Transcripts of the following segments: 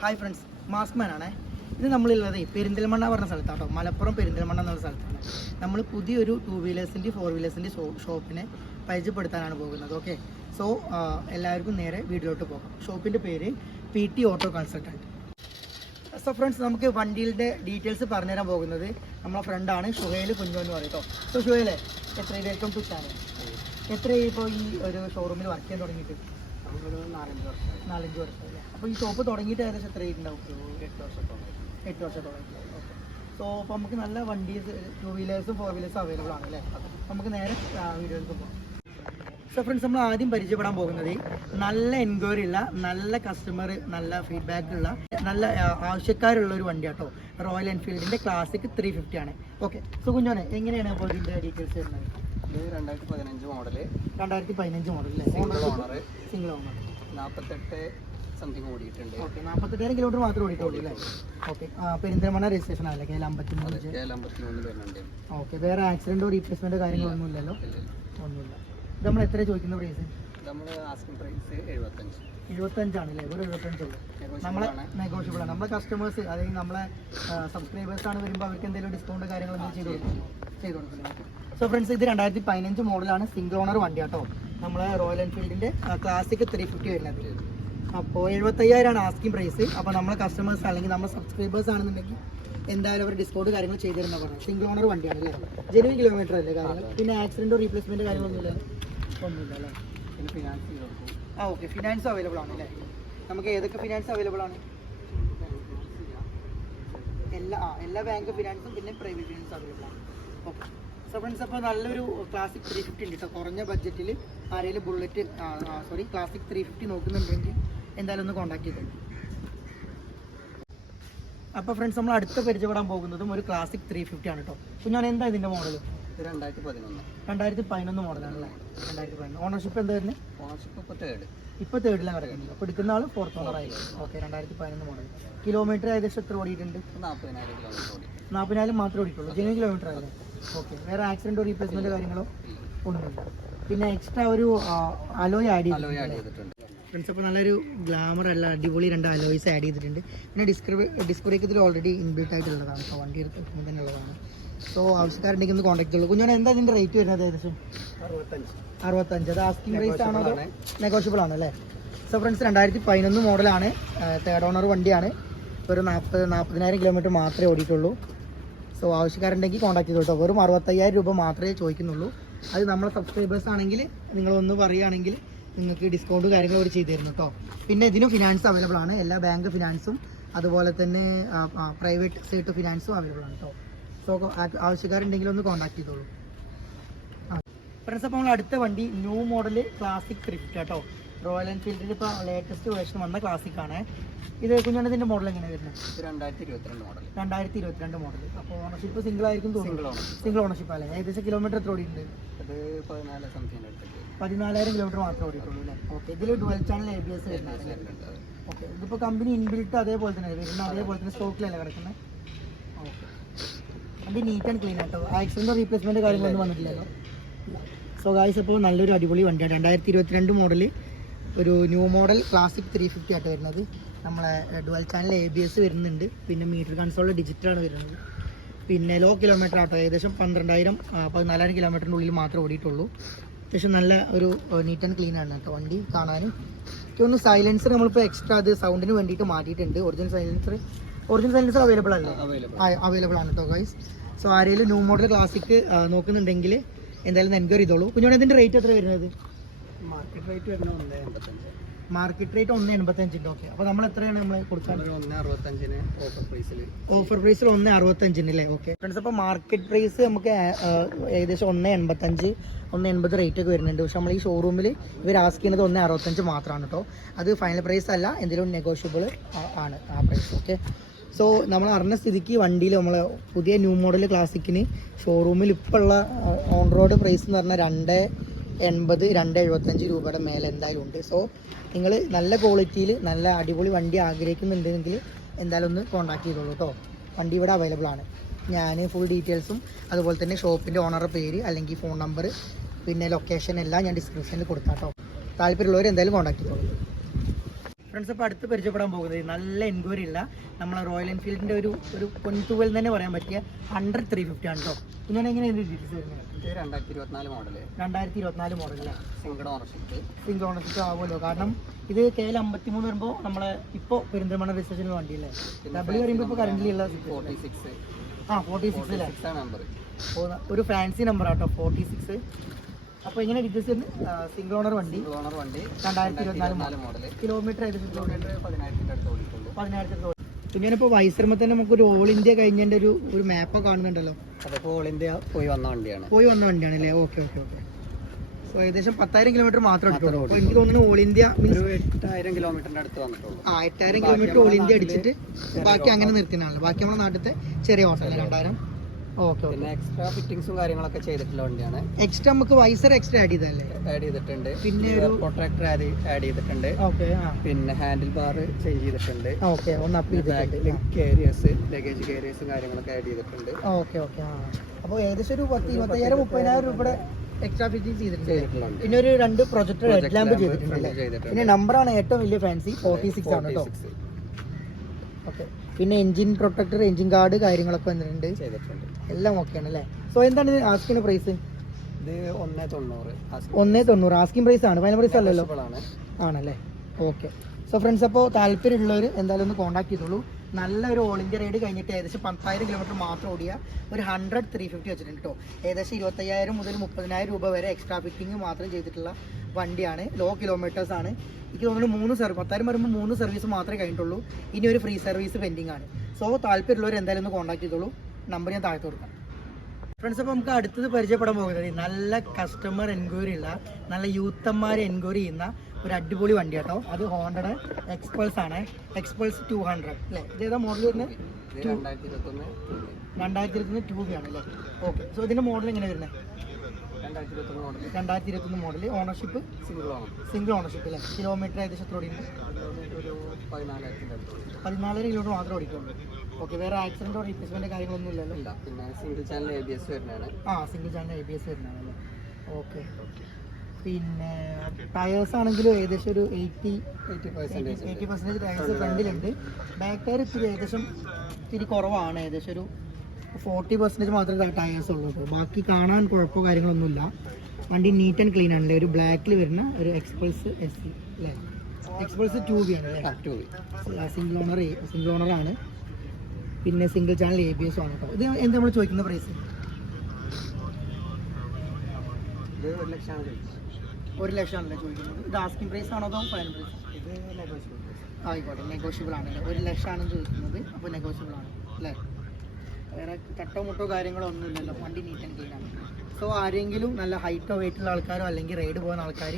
Hi friends, മാസ്ക്മാൻ ആണേ. ഇത് നമ്മളുള്ളത് പെരിന്തൽമണ്ണ പറഞ്ഞ സ്ഥലത്താണ് കേട്ടോ. മലപ്പുറം പെരിന്തൽമണ്ണ എന്നുള്ള സ്ഥലത്താണ്. നമ്മൾ പുതിയൊരു 2 വീലേഴ്സിൻ്റെ 4 വീലേഴ്സിൻ്റെ ഷോപ്പിനെ പരിചയപ്പെടുത്താനാണ് പോകുന്നത്. ഓക്കെ, സോ എല്ലാവർക്കും നേരെ വീഡിയോയിലോട്ട് പോകാം. ഷോപ്പിൻ്റെ പേര് PT auto consultant. So friends, നമുക്ക് വണ്ടിയുടെ ഡീറ്റെയിൽസ് പറഞ്ഞുതരാൻ പോകുന്നത് നമ്മളെ ഫ്രണ്ടാണ് ഷുഹൈൽ കുഞ്ഞു എന്ന് പറയും കേട്ടോ. സോ ഷുഹൈലെ, എത്ര വെൽക്കം ടു ചാനൽ. എത്രയായി ഇപ്പോൾ ഈ ഒരു ഷോറൂമിൽ വർക്ക് ചെയ്യാൻ തുടങ്ങിയിട്ട്? നമുക്കൊരു 4-5 വർഷമല്ലേ. അപ്പോൾ ഈ ഷോപ്പ് തുടങ്ങിയിട്ട് ഏകദേശം എത്ര ഉണ്ടാവും? 8 വർഷത്തോളം. ഓക്കെ, സോ അപ്പോൾ നമുക്ക് നല്ല വണ്ടി 2 വീലേഴ്സും 4 വീലേഴ്സും അവൈലബിൾ ആണ് അല്ലേ. നമുക്ക് നേരെ വീഡിയോയിലേക്ക് പോകാം. സോ ഫ്രണ്ട്സ്, നമ്മൾ ആദ്യം പരിചയപ്പെടാൻ പോകുന്നത് നല്ല എൻക്വയറി ഉള്ള, നല്ല കസ്റ്റമർ, നല്ല ഫീഡ്ബാക്ക് ഉള്ള, നല്ല ആവശ്യക്കാരുള്ള ഒരു വണ്ടി കേട്ടോ. റോയൽ എൻഫീൽഡിൻ്റെ ക്ലാസിക് 350 ആണ്. ഓക്കെ, സോ കുഞ്ഞോനെ, എങ്ങനെയാണ് അപ്പോൾ ഇതിൻ്റെ ഡീറ്റെയിൽസ് വരുന്നത്? ഇത് 2015 മോഡല്. 2015 മോഡൽ അല്ലേ? Single owner. 48 സംതിങ് ഓടിയിട്ടുണ്ട്. ഓക്കെ, 48,000 കിലോമീറ്റർ മാത്രമേ ഓടിയിട്ടുള്ളൂ അല്ലേ? ഓക്കെ, പെരിന്തൽമണ്ണ രജിസ്ട്രേഷൻ ആണല്ലേ? KL53 വരുന്നുണ്ട്. ഓക്കെ, വേറെ ആക്സിഡൻറ്റോ റീപ്ലേസ്മെൻറ്റോ കാര്യങ്ങളൊന്നും ഇല്ലല്ലോ? ഒന്നുമില്ല. ഇത് നമ്മൾ എത്ര ചോദിക്കുന്ന പ്രൈസ്? നമ്മൾ ആസ്കിംഗ് പ്രൈസ് 75 ആണല്ലേ? ഒരു 75 ഉള്ളൂ. നമ്മളെ നെഗോഷ്യബിൾ ആണ്. നമ്മളെ കസ്റ്റമേഴ്സ്, അതായത് നമ്മളെ സബ്സ്ക്രൈബേഴ്സ് ആണ് വരുമ്പോൾ അവർക്ക് എന്തെങ്കിലും ഡിസ്കൗണ്ട് കാര്യങ്ങളൊന്നും ചെയ്ത് കൊടുക്കുന്നത്. സോ ഫ്രണ്ട്സ്, ഇത് 2015 മോഡലാണ്. സിംഗിൾ ഓണർ വണ്ടി കേട്ടോ. നമ്മളെ റോയൽ എൻഫീൽഡിൻ്റെ ക്ലാസിക് 350 വരുന്നത്. അപ്പോൾ 75,000 ആണ് ആസ്കിംഗ് പ്രൈസ്. അപ്പോൾ നമ്മളെ കസ്റ്റമേഴ്സ് അല്ലെങ്കിൽ നമ്മുടെ സബ്സ്ക്രൈബേഴ്സ് ആണെന്നുണ്ടെങ്കിൽ എന്തായാലും അവർ ഡിസ്കൗണ്ട് കാര്യങ്ങൾ ചെയ്തു തരുന്ന പറഞ്ഞത്. സിംഗിൾ ഓണർ വണ്ടിയാണ് അല്ലേ? ജെനുവിൻ കിലോമീറ്റർ അല്ലേ കാര്യങ്ങൾ? പിന്നെ ആക്സിഡൻറ്റോ റീപ്ലേസ്മെൻറ്റ് കാര്യങ്ങളൊന്നുമില്ല? ഒന്നുമില്ല അല്ലേ? പിന്നെ ഫിനാൻസ് ഓക്കെ, ഫിനാൻസ് അവൈലബിൾ ആണ് അല്ലേ? നമുക്ക് ഏതൊക്കെ ഫിനാൻസ് അവൈലബിൾ ആണ്? എല്ലാ ബാങ്ക് ഫിനാൻസും പിന്നെ പ്രൈവറ്റ് ഫിനാൻസ് അവൈലബിൾ ആണ്. ഓക്കെ, സോ ഫ്രണ്ട്സ്, അപ്പോൾ നല്ലൊരു ക്ലാസിക് 350 ഉണ്ട് കേട്ടോ. കുറഞ്ഞ ബഡ്ജറ്റിൽ ആരെങ്കിലും ക്ലാസിക് 350 നോക്കുന്നുണ്ടെങ്കിൽ എന്തായാലും ഒന്ന് കോൺടാക്ട് ചെയ്തോളൂ. അപ്പോൾ ഫ്രണ്ട്സ്, നമ്മൾ അടുത്ത പരിചയപ്പെടാൻ പോകുന്നതും ഒരു ക്ലാസിക് 350 ആണ് കേട്ടോ. അപ്പോൾ ഞാൻ എന്താ ഇതിൻ്റെ മോഡൽ? 2011 മോഡലാണല്ലേ? 2011. ഓണർഷിപ്പ് എന്താ വരുന്നത്? ഓണർഷിപ്പ് ഇപ്പോൾ തേർഡിലാണ് കിടക്കുന്നത്. അപ്പോൾ എടുക്കുന്ന ആൾ 4th ഓണർ ആയി. Okay, 2011 model. കിലോമീറ്റർ ഏകദേശം എത്ര ഓടിയിട്ടുണ്ട്? 40,000 മാത്രമേ ഓടിയിട്ടുള്ളൂ. ജെനുവിൻ കിലോമീറ്റർ അല്ലേ? ഓക്കെ, വേറെ ആക്സിഡൻറ്റോ റീപ്ലേസ്മെൻറ്റോ കാര്യങ്ങളോ ഒന്നുമില്ല. പിന്നെ എക്സ്ട്രാ ഒരു അലോയ് ആഡ് ചെയ്തിട്ടുണ്ട് ഫ്രണ്ട്സ്. അപ്പോൾ നല്ലൊരു ഗ്ലാമർ അല്ല, അടിപൊളി 2 അലോയ്സ് ആഡ് ചെയ്തിട്ടുണ്ട്. പിന്നെ ഡിസ്ക് ബ്രേക്ക് ഇതിൽ ഓൾറെഡി ഇൻബിൽട്ട് ആയിട്ടുള്ളതാണ്. അപ്പോൾ വണ്ടി എടുത്ത് തന്നെ ഉള്ളതാണ്. സോ ആവശ്യക്കാരുണ്ടെങ്കിൽ ഒന്ന് കോൺടാക്ട് ചെയ്യുള്ളൂ. കുഞ്ഞാണ് എന്താ ഇതിൻ്റെ റേറ്റ് വരുന്നത്? ഏകദേശം 65. അത് ആസ്കിംഗ് പ്രൈസ് ആണോ അതോ നെഗോഷ്യബിൾ ആണല്ലേ? സോ ഫ്രണ്ട്സ്, 2011 മോഡലാണ്. 3rd ഓണർ വണ്ടിയാണ്. ഒരു 40,000 കിലോമീറ്റർ മാത്രമേ ഓടിയിട്ടുള്ളൂ. So ആവശ്യക്കാരുണ്ടെങ്കിൽ contact ചെയ്തോട്ടോ. വെറും 65,000 രൂപ മാത്രമേ ചോദിക്കുന്നുള്ളൂ. അത് നമ്മളെ സബ്സ്ക്രൈബേഴ്സ് ആണെങ്കിൽ നിങ്ങളൊന്ന് പറയുകയാണെങ്കിൽ നിങ്ങൾക്ക് ഡിസ്കൗണ്ട് കാര്യങ്ങൾ അവർ ചെയ്തു തരുന്നു കേട്ടോ. പിന്നെ ഇതിനും ഫിനാൻസ് അവൈലബിൾ ആണ്. എല്ലാ ബാങ്ക് ഫിനാൻസും അതുപോലെ തന്നെ പ്രൈവറ്റ് സൈറ്റ് ഫിനാൻസും അവൈലബിൾ ആണ് കേട്ടോ. സോ ആവശ്യക്കാരുണ്ടെങ്കിൽ ഒന്ന് കോൺടാക്ട് ചെയ്തോളൂ. ഫ്രണ്ട്സ്, അപ്പോൾ നമ്മൾ അടുത്ത വണ്ടി ന്യൂ മോഡൽ ക്ലാസിക് 350 കേട്ടോ. റോയൽ എൻഫീൽഡിൽ ഇപ്പോൾ ലേറ്റസ്റ്റ് വേർഷൻ വന്ന ക്ലാസിക് ആണ്. ഇത് കുഞ്ഞാണ് ഇതിൻ്റെ മോഡൽ എങ്ങനെയാണ് വരുന്നത്? 2022 മോഡൽ. അപ്പോൾ ഓണർഷിപ്പ് സിംഗിൾ ആയിരിക്കും തോന്നുന്നു. സിംഗിൾ ഓണർഷിപ്പ് അല്ലേ? ഏകദേശം കിലോമീറ്റർ എത്ര ഓടിയിട്ടുണ്ട്? 14,000 കിലോമീറ്റർ മാത്രമേ ഓടിയിട്ടുള്ളൂ അല്ലേ? ഓക്കെ, ഇതിൽ ഡുവൽ ചാനൽ ABS വരുന്നുണ്ട്. ഓക്കെ, ഇതിപ്പോൾ കമ്പനി ഇൻബിൽട്ട് അതേപോലെ തന്നെ വരുന്ന അതേപോലെ തന്നെ സ്റ്റോക്കിലല്ലേ കിടക്കുന്നത്? ഓക്കെ, അത് നീറ്റ് ആൻഡ് ക്ലീൻ ആട്ടോ. ആക്സിഡൻറ്റോ റീപ്ലേസ്മെൻറ്റ് കാര്യങ്ങളൊന്നും വന്നിട്ടില്ലല്ലോ. സോ ഗായ്സ്, അപ്പോൾ നല്ലൊരു അടിപൊളി വണ്ടിയാണ്. 2022 മോഡൽ ഒരു ന്യൂ മോഡൽ ക്ലാസിക് 350 ആയിട്ട് വരുന്നത്. നമ്മളെ ഡുവൽ ചാനൽ ABS വരുന്നുണ്ട്. പിന്നെ മീറ്റർ കൺസോളിൽ ഡിജിറ്റലാണ് വരുന്നത്. പിന്നെ ലോ കിലോമീറ്റർ ആട്ടോ. ഏകദേശം 14,000 കിലോമീറ്ററിൻ്റെ ഉള്ളിൽ മാത്രമേ ഓടിയിട്ടുള്ളൂ. അത്യാവശ്യം നല്ല ഒരു നീറ്റ് ആൻഡ് ക്ലീൻ ആണ് കേട്ടോ വണ്ടി കാണാനും. ഒന്ന് സൈലൻസർ നമ്മളിപ്പോൾ എക്സ്ട്രാ അത് സൗണ്ടിന് വേണ്ടിയിട്ട് മാറ്റിയിട്ടുണ്ട്. ഒറിജിനൽ സൈലൻസർ അവൈലബിൾ അല്ലേ? അവൈലബിൾ ആണ് കേട്ടോ ഗൈസ്. സോ ആരെങ്കിലും ന്യൂ മോഡൽ ക്ലാസിക് നോക്കുന്നുണ്ടെങ്കിൽ എന്തായാലും എൻക്വയറി ചെയ്തോളൂ. കുഞ്ഞോടെ ഇതിൻ്റെ റേറ്റ് എത്ര വരുന്നത്? മാർക്കറ്റ് റേറ്റ് വരുന്നത് 1.85. Market rate 1.85. ഓക്കെ, അപ്പോൾ നമ്മൾ എത്രയാണ് നമ്മൾ കൊടുക്കാൻ? 1.65 ഓഫർ പ്രൈസിൽ 1.65 അല്ലേ? ഓക്കെ ഫ്രണ്ട്സ്, അപ്പോൾ മാർക്കറ്റ് പ്രൈസ് നമുക്ക് ഏകദേശം 1.85 1.80 റേറ്റ് ഒക്കെ വരുന്നുണ്ട്. പക്ഷെ നമ്മൾ ഈ ഷോറൂമിൽ ഇവർ ആസ്ക് ചെയ്യുന്നത് 1.65 മാത്രമാണ് കേട്ടോ. അത് ഫൈനൽ പ്രൈസ് അല്ല, എന്തെങ്കിലും നെഗോഷ്യബിൾ ആണ് ആ പ്രൈസ്. ഓക്കെ, സോ നമ്മൾ അറിഞ്ഞ സ്ഥിതിക്ക് വണ്ടിയിൽ നമ്മൾ പുതിയ ന്യൂ മോഡൽ ക്ലാസിക്കിന് ഷോറൂമിൽ ഇപ്പോൾ ഉള്ള ഓൺ റോഡ് പ്രൈസ് എന്ന് പറഞ്ഞാൽ 2.80 2.75 രൂപയുടെ മേലെ എന്തായാലും ഉണ്ട്. സോ നിങ്ങൾ നല്ല ക്വാളിറ്റിയിൽ നല്ല അടിപൊളി വണ്ടി ആഗ്രഹിക്കുന്നുണ്ടെങ്കിൽ എന്തായാലും ഒന്ന് കോൺടാക്ട് ചെയ്തോളൂ കേട്ടോ. വണ്ടി ഇവിടെ അവൈലബിൾ ആണ്. ഞാൻ ഫുൾ ഡീറ്റെയിൽസും അതുപോലെ തന്നെ ഷോപ്പിൻ്റെ ഓണറുടെ പേര് അല്ലെങ്കിൽ ഫോൺ നമ്പർ പിന്നെ ലൊക്കേഷൻ എല്ലാം ഞാൻ ഡിസ്ക്രിപ്ഷനിൽ കൊടുക്കാം കേട്ടോ. താല്പര്യമുള്ളവർ എന്തായാലും കോൺടാക്ട് ചെയ്തോളൂ. ഫ്രണ്ട്സ് അപ്പോൾ അടുത്ത് പരിചയപ്പെടാൻ പോകുന്നത് നല്ല എൻക്വയറി ഉള്ള നമ്മളെ റോയൽ എൻഫീൽഡിൻ്റെ ഒരു പൊൻതൂവൽ തന്നെ പറയാൻ പറ്റിയ 100-350 ആണ് കേട്ടോ. പിന്നെ എങ്ങനെയാണ് ഡീറ്റെയിൽസ് വരുന്നത്? ഇത് 2024 മോഡല്. 2024 മോഡലല്ലേ? Single ownership. സിംഗിൾ ഓണർഷിപ്പ് ആവുമല്ലോ, കാരണം ഇത് KL 53 വരുമ്പോൾ നമ്മളെ ഇപ്പോൾ പെരിന്തൽമണ്ണ രജിസ്ട്രേഷൻ വണ്ടിയല്ലേ. ഡബ്ല്യു പറയുമ്പോൾ ഇപ്പോൾ കറന്റ് ഉള്ള 46. 46 അല്ലേ? നമ്പർ ഒരു ഫാൻസി നമ്പർ ആട്ടോ 46. അപ്പോൾ ഇങ്ങനെ ഡീറ്റെയിൽസ് സിംഗിൾ ഓണർ വണ്ടി 2024 മോഡല്. കിലോമീറ്റർ 10,000 അടുത്ത് ഓടിയിട്ടുള്ളൂ. 10,000. പിന്നെ ഞാനിപ്പോൾ വൈശ്രമത്തിൽ തന്നെ നമുക്കൊരു ഓൾ ഇന്ത്യ കഴിഞ്ഞതിൻ്റെ ഒരു മാപ്പ് കാണുന്നുണ്ടല്ലോ. അതിപ്പോൾ ഓൾ ഇന്ത്യ പോയി വന്ന വണ്ടിയാണ്. അല്ലേ? ഓക്കെ. സോ ഏകദേശം 10,000 കിലോമീറ്റർ മാത്രമേ എടുത്തുള്ളൂ. അപ്പോൾ എനിക്ക് തോന്നുന്നു ഓൾ ഇന്ത്യ മീൻസ് 8,000 കിലോമീറ്ററിൻ്റെ അടുത്ത് വന്നിട്ടുള്ളൂ. 8,000 കിലോമീറ്റർ ഓൾ ഇന്ത്യ അടിച്ചിട്ട് ബാക്കി അങ്ങനെ നിർത്തുന്നതാണല്ലോ. ബാക്കി നമ്മുടെ നാട്ടിലത്തെ ചെറിയ ഓട്ടം 2,000. ഓക്കെ. പിന്നെ എക്സ്ട്രാ ഫിറ്റിംഗ്സും കാര്യങ്ങളൊക്കെ ചെയ്തിട്ടുള്ള വണ്ടിയാണ്. എക്സ്ട്രാ നമുക്ക് വൈസർ എക്സ്ട്രാ ആഡ് ചെയ്തല്ലേ? ആഡ് ചെയ്തിട്ടുണ്ട്. പിന്നെ ഒരു പ്രൊട്ടക്ടർ ആഡ് ചെയ്തിട്ടുണ്ട്. ഓക്കെ. പിന്നെ ഹാൻഡിൽ ബാർ ചേഞ്ച് ചെയ്തിട്ടുണ്ട്. ഓക്കെ. ഒന്ന് അപ്പ് ചെയ്തിട്ടുണ്ട്. കാരിയേഴ്സ്, ലഗേജ് കാരിയേഴ്സും കാര്യങ്ങളൊക്കെ ആഡ് ചെയ്തിട്ടുണ്ട്. ഓക്കെ. അപ്പോൾ ഏകദേശം ഒരു 10,000-20,000 രൂപയുടെ എക്സ്ട്രാ ഫിറ്റിംഗ് ചെയ്തിട്ടുണ്ട്. പിന്നെ ഒരു 2 പ്രൊജക്ടർ ഹെഡ് ലാമ്പ് ചെയ്തിട്ടുണ്ട്. പിന്നെ നമ്പറാണ് ഏറ്റവും വലിയ ഫാൻസി 46 ആണ് കേട്ടോ. ഓക്കെ. പിന്നെ എഞ്ചിൻ പ്രൊട്ടക്ടർ, എഞ്ചിൻ ഗാർഡ് കാര്യങ്ങളൊക്കെ വന്നിട്ടുണ്ട്. എല്ലാം ഓക്കെയാണ് അല്ലേ? സോ എന്താണ് ഇത് ആസ്കിംഗ് പ്രൈസ്? ഇത് 1,90. 1,90 ആസ്കിംഗ് പ്രൈസ് ആണ്, ഫൈനൽ പ്രൈസ് അല്ലല്ലോ? ആണല്ലേ? ഓക്കെ. സോ ഫ്രണ്ട്സ്, അപ്പോൾ താല്പര്യമുള്ളവർ എന്തായാലും ഒന്ന് കോൺടാക്ട് ചെയ്തോളൂ. നല്ലൊരു ഓൾ ഇന്ത്യ റൈഡ് കഴിഞ്ഞിട്ട് ഏകദേശം 10,000 കിലോമീറ്റർ മാത്രം ഓടിയ ഒരു 100-350 വെച്ചിട്ടുണ്ട് കേട്ടോ. ഏകദേശം 25,000 മുതൽ 30,000 രൂപ വരെ എക്സ്ട്രാ ഫിറ്റിംഗ് മാത്രം ചെയ്തിട്ടുള്ള വണ്ടിയാണ്. ലോ കിലോമീറ്റേഴ്സ് ആണ്. എനിക്ക് തോന്നുന്നു 10,000 വരുമ്പോൾ 3 സർവീസ് മാത്രമേ കഴിഞ്ഞിട്ടുള്ളൂ. ഇനി ഒരു ഫ്രീ സർവീസ് പെൻഡിങ് ആണ്. സോ താല്പര്യമുള്ളവർ എന്തായാലും ഒന്ന് കോൺടാക്ട് ചെയ്തോളൂ. നമ്പർ ഞാൻ താഴത്ത് കൊടുക്കാം. ഫ്രണ്ട്സ്, അപ്പോൾ നമുക്ക് അടുത്തത് പരിചയപ്പെടാൻ പോകുന്നത് നല്ല കസ്റ്റമർ എൻക്വയറി ഉള്ള നല്ല യൂത്തന്മാരെ എൻക്വയറി ചെയ്യുന്ന ഒരു അടിപൊളി വണ്ടി കേട്ടോ. അത് ഹോണ്ടയുടെ എക്സ്പൾസ് ആണ്. എക്സ്പൾസ് 200 അല്ലേ? ഇതേതാ മോഡൽ വരുന്നത്? 2021 2B ആണ് അല്ലേ? ഓക്കെ. സോ ഇതിൻ്റെ മോഡൽ എങ്ങനെ വരുന്നത്? 2021 മോഡൽ. ഓണർഷിപ്പ് സിംഗിൾ ഓണർഷിപ്പ് അല്ലേ? കിലോമീറ്റർ ഏകദേശം എത്ര ഓടിയുണ്ട്? 14,000 കിലോമീറ്റർ മാത്രമേ ഓടിക്കുള്ളൂ. ഓക്കെ. വേറെ ആക്സിഡൻറ്റോ റീപ്ലേസ്മെൻറ്റ് കാര്യങ്ങളൊന്നും ഇല്ലല്ലോ? പിന്നെ സിംഗിൾ ചാനൽ ABS വരുന്നതാണ്. Single channel ABS വരുന്നതാണല്ലേ? ഓക്കെ. പിന്നെ ടയേഴ്സ് ആണെങ്കിലും ഏകദേശം ഒരു 80% ടയേഴ്സ് ഫ്രണ്ടിലുണ്ട്. ബാക്ക് ടയർ ഇത്തിരി കുറവാണ്. ഏകദേശം ഒരു 40% മാത്രമേ ടയേഴ്സ് ഉള്ളൂ കേട്ടോ. ബാക്കി കാണാൻ കുഴപ്പമോ കാര്യങ്ങളൊന്നുമില്ല. വണ്ടി നീറ്റ് ആൻഡ് ക്ലീൻ ആണല്ലേ? ഒരു ബ്ലാക്കിൽ വരുന്ന ഒരു എക്സ്പൾസ് SC അല്ലേ? എക്സ്പൾസ് 2B ആണ് അല്ലേ? 2B. സിംഗിൾ ഓണറാണ്. പിന്നെ സിംഗിൾ ചാനൽ ABS ആണ് കേട്ടോ. ഇത് എന്താ നമ്മൾ ചോദിക്കുന്ന പ്രൈസ്? 1,00,000 ചോദിക്കുന്നത്. ഇത് ആസ്കിംഗ് പ്രൈസ് ആണോ അതോ ഫൈനൽ പ്രൈസ്? ഇത് നെഗോഷ്യബിൾ. ആയിക്കോട്ടെ, നെഗോഷ്യബിൾ ആണല്ലേ? 1,00,000 ചോദിക്കുന്നത്. അപ്പോൾ നെഗോഷ്യബിൾ ആണ് അല്ലേ? വേറെ തട്ടോ മുട്ടോ കാര്യങ്ങളോ ഒന്നുമില്ലല്ലോ. വണ്ടി നീറ്റ് ആൻഡ് ക്ലീൻ ആണ്. സോ ആരെങ്കിലും നല്ല ഹൈറ്റോ വെയിറ്റുള്ള ആൾക്കാരോ അല്ലെങ്കിൽ റൈഡ് പോകുന്ന ആൾക്കാർ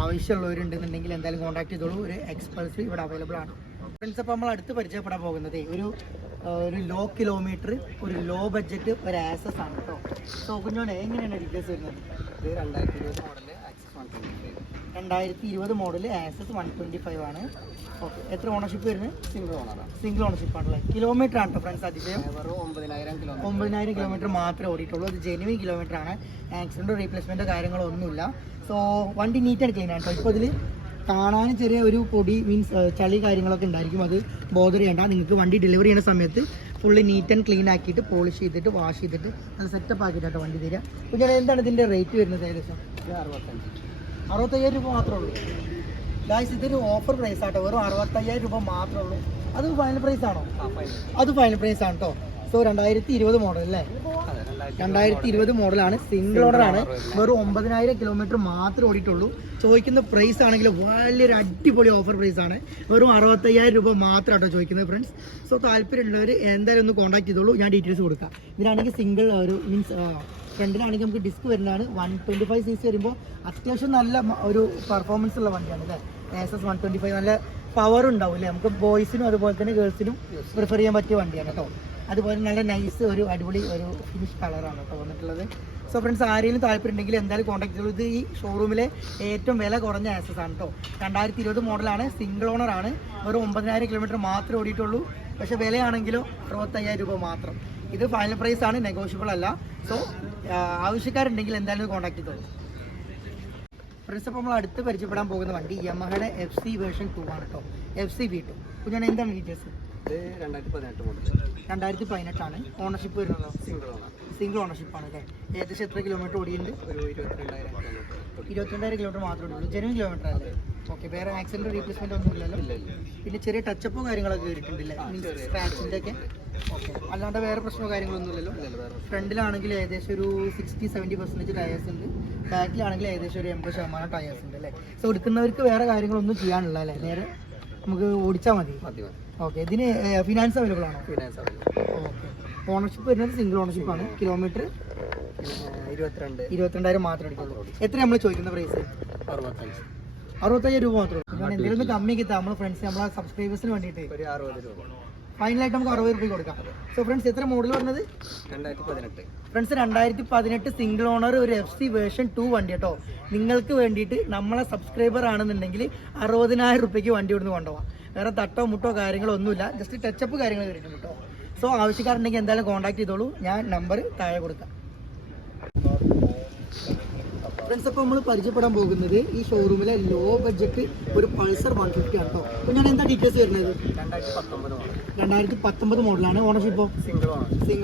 ആവശ്യമുള്ളവരുണ്ടെന്നുണ്ടെങ്കിൽ എന്തായാലും കോൺടാക്ട് ചെയ്തോളൂ. ഒരു എക്സ്പൾസ് ഇവിടെ അവൈലബിൾ ആണ്. ഫ്രണ്ട്സ്, അപ്പോൾ നമ്മൾ അടുത്ത് പരിചയപ്പെടാൻ പോകുന്നത് ഒരു ലോ കിലോമീറ്റർ, ഒരു ലോ ബഡ്ജറ്റ്, ഒരു ആക്സസ് ആണ് കേട്ടോ. സോ കുഞ്ഞോനെ എങ്ങനെയാണ് ഡീറ്റെയിൽസ് വരുന്നത്? ഇത് 2020 മോഡല് ആക്സസ് 125. 2020 മോഡൽ ആക്സസ് 125 ആണ്. ഓക്കെ. എത്ര ഓണർഷിപ്പ് വരുന്നത്? സിംഗിൾ ഓണർഷിപ്പ് ആണല്ലേ? കിലോമീറ്റർ ആണ് കേട്ടോ ഫ്രണ്ട്സ്. അതിശയം 9,000 കിലോമീറ്റർ മാത്രമേ ഓടിയിട്ടുള്ളൂ. അത് ജെനുവിൻ കിലോമീറ്റർ ആണ്. ആക്സിഡൻറ്റോ റീപ്ലേസ്മെൻറ്റോ കാര്യങ്ങളോ ഒന്നുമില്ല. സോ വണ്ടി നീറ്റ് ആൻഡ് ക്ലീൻ ആണ് കേട്ടോ. ഇപ്പോൾ ഇതിൽ കാണാൻ ചെറിയ ഒരു പൊടി മീൻസ് ചളി കാര്യങ്ങളൊക്കെ ഉണ്ടായിരിക്കും. അത് ബോദർ ചെയ്യേണ്ട. നിങ്ങൾക്ക് വണ്ടി ഡെലിവറി ചെയ്യുന്ന സമയത്ത് ഫുള്ള് നീറ്റ് ആൻഡ് ക്ലീൻ ആക്കിയിട്ട് പോളിഷ് ചെയ്തിട്ട് വാഷ് ചെയ്തിട്ട് അത് സെറ്റപ്പ് ആക്കിയിട്ടോ വണ്ടി തരിക. അപ്പോൾ ഞാൻ എന്താണ് ഇതിൻ്റെ റേറ്റ് വരുന്നത്? ഏകദേശം 65,000 രൂപ മാത്രമേ ഉള്ളൂ ഗായ്സ്. ഇതൊരു ഓഫർ പ്രൈസ് ആട്ടോ. വെറും 65,000 രൂപ മാത്രമേ ഉള്ളൂ. അത് ഫൈനൽ പ്രൈസ് ആണോ? അത് ഫൈനൽ പ്രൈസ് ആണ് കേട്ടോ. സോ 2020 മോഡൽ അല്ലേ? 2020 മോഡലാണ്. സിംഗിൾ ഓർഡർ ആണ്. വെറും 9,000 കിലോമീറ്റർ മാത്രമേ ഓടിയിട്ടുള്ളൂ. ചോദിക്കുന്ന പ്രൈസ് ആണെങ്കിൽ വലിയൊരു അടിപൊളി ഓഫർ പ്രൈസ് ആണ്. വെറും 65,000 രൂപ മാത്രം കേട്ടോ ചോദിക്കുന്നത് ഫ്രണ്ട്സ്. സോ താല്പര്യമുള്ളവർ എന്തായാലും ഒന്ന് കോൺടാക്ട് ചെയ്തോളൂ. ഞാൻ ഡീറ്റെയിൽസ് കൊടുക്കാം. ഇതിനാണെങ്കിൽ സിംഗിൾ ഒരു മീൻസ് ഫ്രണ്ടിലാണെങ്കിൽ നമുക്ക് ഡിസ്ക് വരുന്നതാണ്. 125cc വരുമ്പോൾ അത്യാവശ്യം നല്ല ഒരു പെർഫോമൻസ് ഉള്ള വണ്ടിയാണ് അല്ലേ? ആക്സസ് 125 നല്ല പവർ ഉണ്ടാവും അല്ലേ? നമുക്ക് ബോയ്സിനും അതുപോലെ തന്നെ ഗേൾസിനും പ്രിഫർ ചെയ്യാൻ പറ്റിയ വണ്ടിയാണ് കേട്ടോ. അതുപോലെ നല്ല നൈസ് ഒരു അടിപൊളി ഒരു ഫിനിഷ് കളറാണ് കേട്ടോ വന്നിട്ടുള്ളത്. സോ ഫ്രണ്ട്സ്, ആരെങ്കിലും താല്പര്യം ഉണ്ടെങ്കിൽ എന്തായാലും കോൺടാക്ട് ചെയ്തോളൂ. ഇത് ഈ ഷോറൂമിലെ ഏറ്റവും വില കുറഞ്ഞ ആക്സസ് ആണ് കേട്ടോ. 2020 മോഡലാണ്. സിംഗിൾ ഓണർ ആണ്. വെറും 9,000 കിലോമീറ്റർ മാത്രമേ ഓടിയിട്ടുള്ളൂ. പക്ഷേ വിലയാണെങ്കിലോ 65,000 രൂപ മാത്രം. ഇത് ഫൈനൽ പ്രൈസ് ആണ്, നെഗോഷ്യബിൾ അല്ല. സോ ആവശ്യക്കാരുണ്ടെങ്കിൽ എന്തായാലും കോൺടാക്ട് ചെയ്തോളൂ. ഫ്രണ്ട്സ് അപ്പോൾ നമ്മൾ അടുത്ത് പരിചയപ്പെടാൻ പോകുന്ന വണ്ടി യമഹയുടെ FC വേർഷൻ 2 ആണ് കേട്ടോ. FC V2. അപ്പോൾ ഞാൻ എന്താണ് ഡീറ്റെയിൽസ്? ഇത് 2018 മോഡൽ. 2018 ആണ്. ഓണർഷിപ്പ് വരുന്നത് സിംഗിൾ ഓണർഷിപ്പ് ആണ് അല്ലേ? ഏകദേശം എത്ര കിലോമീറ്റർ ഓടിയുണ്ട്? ഒരു 22,000 കിലോമീറ്റർ. 22,000 കിലോമീറ്റർ മാത്രമേ ഉള്ളൂ. ജെനുവിൻ കിലോമീറ്റർ അല്ലേ? ഓക്കെ. വേറെ ആക്സിഡന്റ് റീപ്ലേസ്മെന്റ് ഒന്നും ഇല്ലല്ലോ? ഇല്ല. പിന്നെ ചെറിയ ടച്ചപ്പോ കാര്യങ്ങളൊക്കെ കയറിയിട്ടുണ്ടല്ലേ? സ്ക്രാച്ചിന്റെ ഒക്കെ. ഓക്കെ. അല്ലാണ്ട് വേറെ പ്രശ്നമോ കാര്യങ്ങളൊന്നും ഇല്ലല്ലോ? ഫ്രണ്ടിലാണെങ്കിൽ ഏകദേശം ഒരു 60-70% ടയേഴ്സ് ഉണ്ട്. ബാക്കിലാണെങ്കിൽ ഏകദേശം ഒരു 80% ടയേഴ്സ് ഉണ്ട് അല്ലേ? സോ എടുക്കുന്നവർക്ക് വേറെ കാര്യങ്ങളൊന്നും ചെയ്യാനില്ല അല്ലേ? നേരെ നമുക്ക് ഓടിച്ചാൽ മതി. ഓക്കെ. ഇതിന് ഫിനാൻസ് അവൈലബിൾ ആണോ? Finance available. ഓക്കെ. ഓണർഷിപ്പ് വരുന്നത് സിംഗിൾ ഓണർഷിപ്പ് ആണ്. കിലോമീറ്റർ 22,000 മാത്രമേ എടുക്കുള്ളൂ. എത്ര നമ്മൾ ചോദിക്കുന്ന പ്രൈസ്? 65,000 രൂപ മാത്രമേ ഉള്ളൂ. ഞാൻ എന്തെങ്കിലും കമ്മി കിട്ടാം നമ്മുടെ ഫ്രണ്ട്സ് നമ്മളെ സബ്സ്ക്രൈബേഴ്സിന് വേണ്ടിയിട്ട്. ഒരു 60 രൂപ ഫൈനലായിട്ട് നമുക്ക് 60 രൂപ കൊടുക്കാം. സോ ഫ്രണ്ട്സ് എത്ര മോഡൽ പറഞ്ഞത്? 2018. ഫ്രണ്ട്സ് 2018 സിംഗിൾ ഓണർ ഒരു FC വേർഷൻ 2 വണ്ടി കേട്ടോ. നിങ്ങൾക്ക് വേണ്ടിയിട്ട് നമ്മളെ സബ്സ്ക്രൈബർ ആണെന്നുണ്ടെങ്കിൽ 60,000 രൂപയ്ക്ക് വണ്ടി ഇവിടുന്ന് കൊണ്ടുപോകാം. വേറെ തട്ടോ മുട്ടോ കാര്യങ്ങളോ ഒന്നുമില്ല. ജസ്റ്റ് ടച്ചപ്പ് കാര്യങ്ങൾ കയറിയിട്ടുണ്ട് കേട്ടോ. സോ ആവശ്യക്കാരുണ്ടെങ്കിൽ എന്തായാലും കോൺടാക്ട് ചെയ്തോളൂ. ഞാൻ നമ്പർ താഴെ കൊടുക്കാം. ഫ്രണ്ട്സ് അപ്പോൾ നമ്മൾ പരിചയപ്പെടാൻ പോകുന്നത് ഈ ഷോറൂമിലെ ലോ ബഡ്ജറ്റ് ഒരു പൾസർ 150 ആണ് കേട്ടോ. അപ്പോൾ ഞാൻ എന്താ ഡീറ്റെയിൽസ് വരുന്നത്? 2019 മോഡലാണ്. ഓണർഷിപ്പോ സിംഗിൾ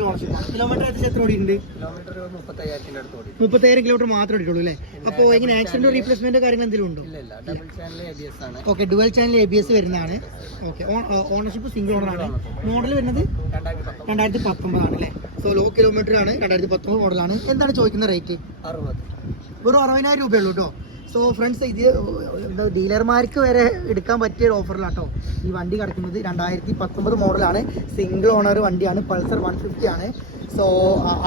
ഓണർഷിപ്പ് ആണ്. കിലോമീറ്റർ ഏകദേശം എത്ര ഓടിയുണ്ട്? കിലോമീറ്റർ 35,000 അടുത്ത് ഓടി. 30,000 കിലോമീറ്റർ മാത്രമേ ഓടിയിട്ടുള്ളൂ അല്ലേ? അപ്പോൾ എങ്ങനെ ആക്സിഡന്റ് റീപ്ലേസ്മെന്റ് കാര്യങ്ങൾ എന്തെങ്കിലും ഉണ്ടോ? ഇല്ല. ഡബിൾ ചാനൽ ABS ആണ്. ഓക്കെ. ഡുവൽ ചാനൽ ABS വരുന്നതാണ്. ഓക്കെ. ഓണർഷിപ്പ് സിംഗിൾ ഓണർ ആണ്. മോഡൽ വരുന്നത് 2019 ആണ് അല്ലേ? സോ ലോ കിലോമീറ്റർ ആണ്. 2019 മോഡലാണ്. എന്താണ് ചോദിക്കുന്ന റേറ്റ്? 60. വെറും 60,000 രൂപയുള്ളൂ കേട്ടോ. സോ ഫ്രണ്ട്സ് ഇത് എന്താ ഡീലർമാർക്ക് വരെ എടുക്കാൻ പറ്റിയ ഓഫറിലാട്ടോ ഈ വണ്ടി കിടക്കുന്നത്. 2019 മോഡലാണ്. സിംഗിൾ ഓണർ വണ്ടിയാണ്. പൾസർ 150 ആണ്. സോ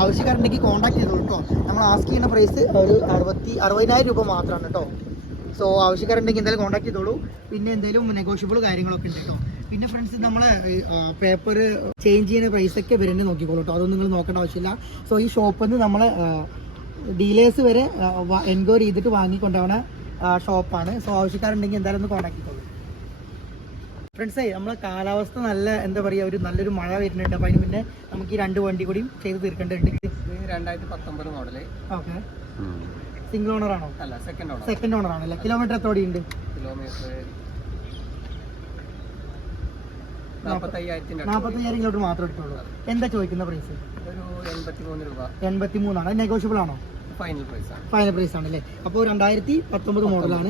ആവശ്യക്കാരുണ്ടെങ്കിൽ കോൺടാക്ട് ചെയ്തോളൂ കേട്ടോ. നമ്മൾ ആസ്ക് ചെയ്യുന്ന പ്രൈസ് ഒരു 60,000 രൂപ മാത്രമാണ് കേട്ടോ. സോ ആവശ്യക്കാരുണ്ടെങ്കിൽ എന്തായാലും കോൺടാക്ട് ചെയ്തോളൂ. പിന്നെ എന്തെങ്കിലും നെഗോഷ്യബിൾ കാര്യങ്ങളൊക്കെ ഉണ്ട് കേട്ടോ. പിന്നെ ഫ്രണ്ട്സ് നമ്മളെ പേപ്പർ ചേഞ്ച് ചെയ്യുന്ന പ്രൈസൊക്കെ വരുന്നത് നോക്കിക്കോളൂ കേട്ടോ. അതൊന്നും നിങ്ങൾ നോക്കേണ്ട ആവശ്യമില്ല. സോ ഈ ഷോപ്പിൽ നിന്ന് നമ്മളെ ഡീലേഴ്സ് വരെ എൻക്വയറി ചെയ്തിട്ട് വാങ്ങിക്കൊണ്ടുപോകുന്ന ഷോപ്പാണ്. സോ ആവശ്യക്കാരുണ്ടെങ്കിൽ എന്തായാലും ഒന്ന് കോൺടാക്ട് ചെയ്തോളൂ. ഫ്രണ്ട്സേ നമ്മളെ കാലാവസ്ഥ നല്ല എന്താ പറയുക ഒരു നല്ലൊരു മഴ വരുന്നുണ്ട്. അപ്പോൾ അതിന് പിന്നെ നമുക്ക് ഈ 2 വണ്ടി കൂടിയും ചെയ്ത് തീർക്കേണ്ടതുണ്ട്. 2019 മോഡല്. ഓക്കെ. സിംഗിൾ ഓണർ ആണോ? അല്ല, സെക്കൻഡ് ഓണർ ആണല്ലേ? കിലോമീറ്റർ എത്ര ഓടിയുണ്ട്? കിലോമീറ്റർ 45,000 കിലോമീറ്റർ മാത്രമേ എടുത്തുള്ളൂ. എന്താ ചോദിക്കുന്ന പ്രൈസ്? ഒരു 83 രൂപ. 83 ആണ്. നെഗോഷ്യബിൾ ആണോ? ഫൈനൽ പ്രൈസ് ആണ് അല്ലേ? അപ്പോൾ 2019 മോഡലാണ്.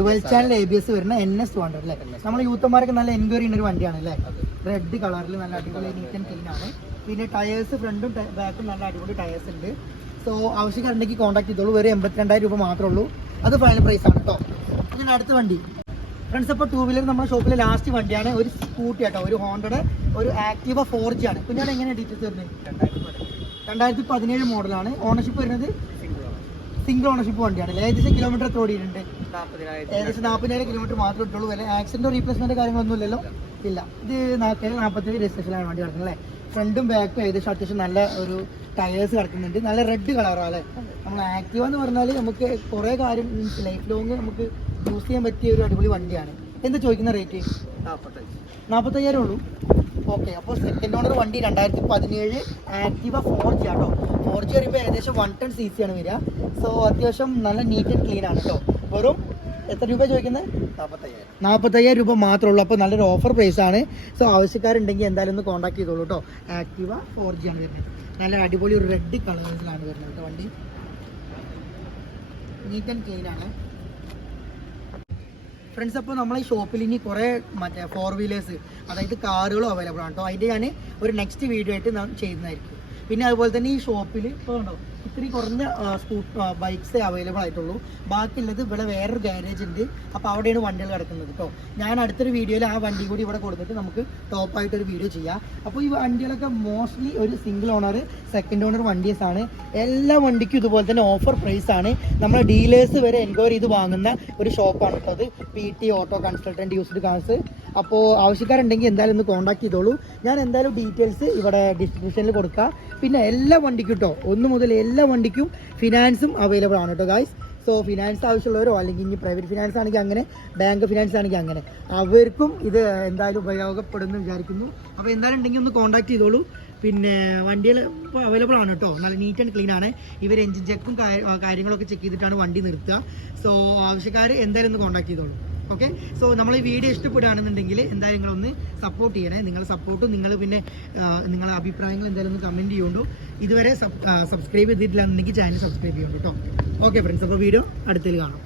ഡുവൽ ചാനൽ ABS വരുന്ന NS200 അല്ലേ? നമ്മുടെ യൂത്തന്മാരൊക്കെ നല്ല എൻക്വയറി ഉള്ള ഒരു വണ്ടിയാണ് അല്ലേ? റെഡ് കളറിൽ നല്ല അടിപൊളി നീറ്റ് ആൻഡ് ക്ലീൻ ആണ്. പിന്നെ ടയേഴ്സ് ഫ്രണ്ടും ബാക്കും നല്ല അടിപൊളി ടയേഴ്സ് ഉണ്ട്. സോ ആവശ്യക്കാരുണ്ടെങ്കിൽ കോൺടാക്ട് ചെയ്തോളൂ. വെറും 82,000 രൂപ മാത്രമേ ഉള്ളൂ. അത് ഫൈനൽ പ്രൈസ് ആണ് കേട്ടോ. പിന്നെ അടുത്ത വണ്ടി ഫ്രണ്ട്സ് അപ്പോൾ 2 വീലർ നമ്മുടെ ഷോപ്പിലെ ലാസ്റ്റ് വണ്ടിയാണ്. ഒരു സ്കൂട്ടി കേട്ടോ. ഒരു ഹോണ്ടയുടെ ഒരു ആക്റ്റീവ 4G ആണ്. കുഞ്ഞാട് എങ്ങനെയാണ് ഡീറ്റെയിൽസ് വരുന്നത്? 2017 മോഡലാണ്. ഓണർഷിപ്പ് വരുന്നത് സിംഗിൾ ഓണർഷിപ്പ് വണ്ടിയാണ്. ഏകദേശം കിലോമീറ്റർ എത്ര ഓടിയിട്ടുണ്ട്? ഏകദേശം 40,000 കിലോമീറ്റർ മാത്രമേ ഇട്ടുള്ളൂ. വരെ ആക്സിഡന്റോ റീപ്ലേസ്മെന്റ് കാര്യങ്ങളൊന്നും ഇല്ലല്ലോ? ഇല്ല. ഇത് 47 രജിസ്ട്രേഷനാണ് വണ്ടി കിടക്കുന്നത് അല്ലേ? ഫ്രണ്ടും ബാക്കും ഏകദേശം അത്യാവശ്യം നല്ല ഒരു ടയേഴ്സ് കിടക്കുന്നുണ്ട്. നല്ല റെഡ് കളറാണ് അല്ലേ? നമ്മൾ ആക്റ്റീവ എന്ന് പറഞ്ഞാൽ നമുക്ക് കുറേ കാര്യം ലൈഫ് ലോങ് നമുക്ക് യൂസ് ചെയ്യാൻ പറ്റിയ ഒരു അടിപൊളി വണ്ടിയാണ്. എന്താ ചോദിക്കുന്ന റേറ്റ്? 45,000 ഉള്ളൂ. ഓക്കെ. അപ്പോൾ സെക്കൻഡ് ഓണർ വണ്ടി 2017 ആക്റ്റീവ 4G ആട്ടോ. 4G വരുമ്പോൾ ഏകദേശം 1 ton CC ആണ് വരിക. സോ അത്യാവശ്യം നല്ല നീറ്റ് ആൻഡ് ക്ലീൻ ആണ് കേട്ടോ. വെറും എത്ര രൂപ ചോദിക്കുന്നത്? 45,000 രൂപ മാത്രമേ ഉള്ളൂ. അപ്പോൾ നല്ലൊരു ഓഫർ പ്രൈസ് ആണ്. സോ ആവശ്യക്കാരുണ്ടെങ്കിൽ എന്തായാലും ഒന്ന് കോൺടാക്ട് ചെയ്തോളൂ കേട്ടോ. ആക്റ്റീവ 4G ആണ് വരുന്നത്. നല്ല അടിപൊളി ഒരു റെഡ് കളറിലാണ് വരുന്നത് കേട്ടോ. വണ്ടി നീറ്റ് ആൻഡ് ക്ലീൻ ആണ് ഫ്രണ്ട്സ്. അപ്പോൾ നമ്മളെ ഈ ഷോപ്പിൽ ഇനി കുറേ മറ്റേ 4 വീലേഴ്സ് അതായത് കാറുകളും അവൈലബിൾ ആണ് കേട്ടോ. അതിൻ്റെ ഞാൻ ഒരു നെക്സ്റ്റ് വീഡിയോ ആയിട്ട് ഞാൻ ചെയ്യുന്നതായിരിക്കും. പിന്നെ അതുപോലെ തന്നെ ഈ ഷോപ്പിൽ ഇപ്പോൾ ഉണ്ടോ ഇത്തിരി കുറഞ്ഞ ബൈക്സേ അവൈലബിൾ ആയിട്ടുള്ളൂ. ബാക്കിയുള്ളത് ഇവിടെ വേറൊരു ഗാരേജ് ഉണ്ട്. അപ്പോൾ അവിടെയാണ് വണ്ടികൾ കിടക്കുന്നത് കേട്ടോ. ഞാൻ അടുത്തൊരു വീഡിയോയിൽ ആ വണ്ടി കൂടി ഇവിടെ കൊടുത്തിട്ട് നമുക്ക് ടോപ്പായിട്ടൊരു വീഡിയോ ചെയ്യാം. അപ്പോൾ ഈ വണ്ടികളൊക്കെ മോസ്റ്റ്ലി ഒരു സിംഗിൾ ഓണർ സെക്കൻഡ് ഓണർ വണ്ടീസ് ആണ്. എല്ലാ വണ്ടിക്കും ഇതുപോലെ തന്നെ ഓഫർ പ്രൈസ് ആണ്. നമ്മളെ ഡീലേഴ്സ് വരെ എൻക്വയറി ചെയ്ത് വാങ്ങുന്ന ഒരു ഷോപ്പാണ് കേട്ടോ അത്. PT auto consultant used cars. അപ്പോൾ ആവശ്യക്കാരുണ്ടെങ്കിൽ എന്തായാലും ഒന്ന് കോൺടാക്ട് ചെയ്തോളൂ. ഞാൻ എന്തായാലും ഡീറ്റെയിൽസ് ഇവിടെ ഡിസ്ക്രിപ്ഷനിൽ കൊടുക്കാം. പിന്നെ എല്ലാ വണ്ടിക്കും കേട്ടോ 1 മുതൽ എല്ലാ വണ്ടിക്കും ഫിനാൻസും അവൈലബിൾ ആണ് കേട്ടോ ഗായ്സ്. സോ ഫിനാൻസ് ആവശ്യമുള്ളവരോ അല്ലെങ്കിൽ ഇനി പ്രൈവറ്റ് ഫിനാൻസ് ആണെങ്കിൽ അങ്ങനെ, ബാങ്ക് ഫിനാൻസ് ആണെങ്കിൽ അങ്ങനെ, അവർക്കും ഇത് എന്തായാലും ഉപയോഗപ്പെടുമെന്ന് വിചാരിക്കുന്നു. അപ്പോൾ എന്തായാലും ഉണ്ടെങ്കിൽ ഒന്ന് കോൺടാക്ട് ചെയ്തോളൂ. പിന്നെ വണ്ടികൾ ഇപ്പോൾ അവൈലബിൾ ആണ് കേട്ടോ, നല്ല നീറ്റ് ആൻഡ് ക്ലീൻ ആണ്. ഇവർ എഞ്ചിൻ ചെക്കും കാര്യങ്ങളൊക്കെ ചെക്ക് ചെയ്തിട്ടാണ് വണ്ടി നിർത്തുക. സോ ആവശ്യക്കാർ എന്തായാലും ഒന്ന് കോൺടാക്ട് ചെയ്തോളൂ. ഓക്കെ, സോ നമ്മൾ ഈ വീഡിയോ ഇഷ്ടപ്പെടുകയാണെന്നുണ്ടെങ്കിൽ എന്തായാലും നിങ്ങളൊന്ന് സപ്പോർട്ട് ചെയ്യണേ. നിങ്ങളുടെ സപ്പോർട്ടും നിങ്ങൾ പിന്നെ നിങ്ങളുടെ അഭിപ്രായങ്ങൾ എന്തായാലും ഒന്ന് കമൻറ്റ് ചെയ്യുള്ളൂ. ഇതുവരെ സബ്സ്ക്രൈബ് ചെയ്തിട്ടില്ലാന്നുണ്ടെങ്കിൽ ചാനൽ സബ്സ്ക്രൈബ് ചെയ്യുള്ളൂ കേട്ടോ. ഓക്കെ ഫ്രണ്ട്സ്, അപ്പോൾ വീഡിയോ അടുത്തതിൽ കാണാം.